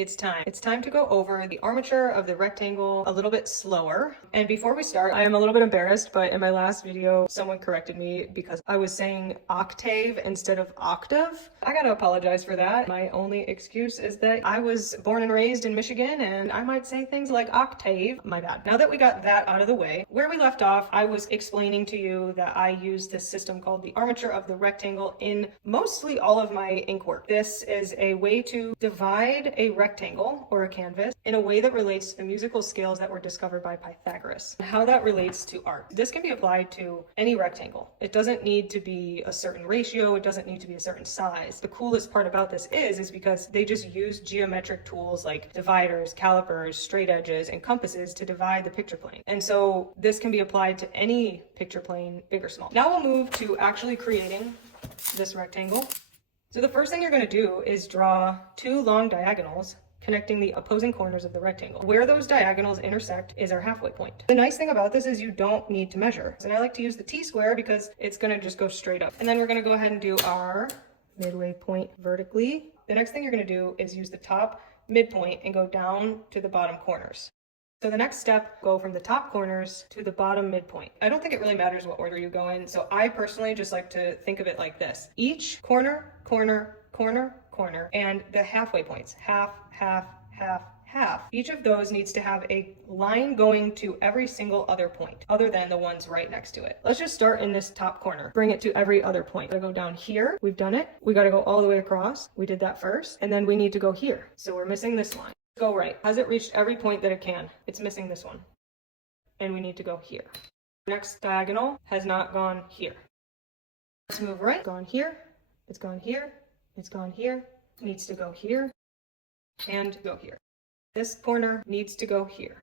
It's time. It's time to go over the armature of the rectangle a little bit slower. And before we start, I am a little bit embarrassed, but in my last video, someone corrected me because I was saying octave instead of octave. I gotta apologize for that. My only excuse is that I was born and raised in Michigan and I might say things like octave. My bad. Now that we got that out of the way, where we left off, I was explaining to you that I use this system called the armature of the rectangle in mostly all of my ink work. This is a way to divide a rectangle or a canvas in a way that relates to the musical scales that were discovered by Pythagoras. How that relates to art. This can be applied to any rectangle. It doesn't need to be a certain ratio. It doesn't need to be a certain size. The coolest part about this is because they just use geometric tools like dividers, calipers, straight edges, and compasses to divide the picture plane. And so this can be applied to any picture plane, big or small. Now we'll move to actually creating this rectangle. So the first thing you're going to do is draw two long diagonals connecting the opposing corners of the rectangle. Where those diagonals intersect is our halfway point. The nice thing about this is you don't need to measure. And I like to use the T-square because it's going to just go straight up. And then we're going to go ahead and do our midway point vertically. The next thing you're going to do is use the top midpoint and go down to the bottom corners. So the next step, go from the top corners to the bottom midpoint. I don't think it really matters what order you go in. So I personally just like to think of it like this. Each corner, corner, corner, corner, and the halfway points, half, half, half, half. Each of those needs to have a line going to every single other point, other than the ones right next to it. Let's just start in this top corner. Bring it to every other point. Gotta go down here. We've done it. We gotta go all the way across. We did that first. And then we need to go here. So we're missing this line. Go right. Has it reached every point that it can? It's missing this one. And we need to go here. Next diagonal has not gone here. Let's move right. It's gone here. It's gone here. It's gone here. It needs to go here. And go here. This corner needs to go here.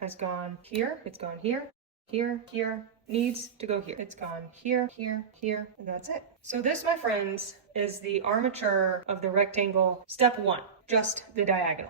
Has gone here. It's gone here. Here. Here. Needs to go here. It's gone here, here, here, and that's it. So this, my friends, is the armature of the rectangle. Step one, just the diagonal.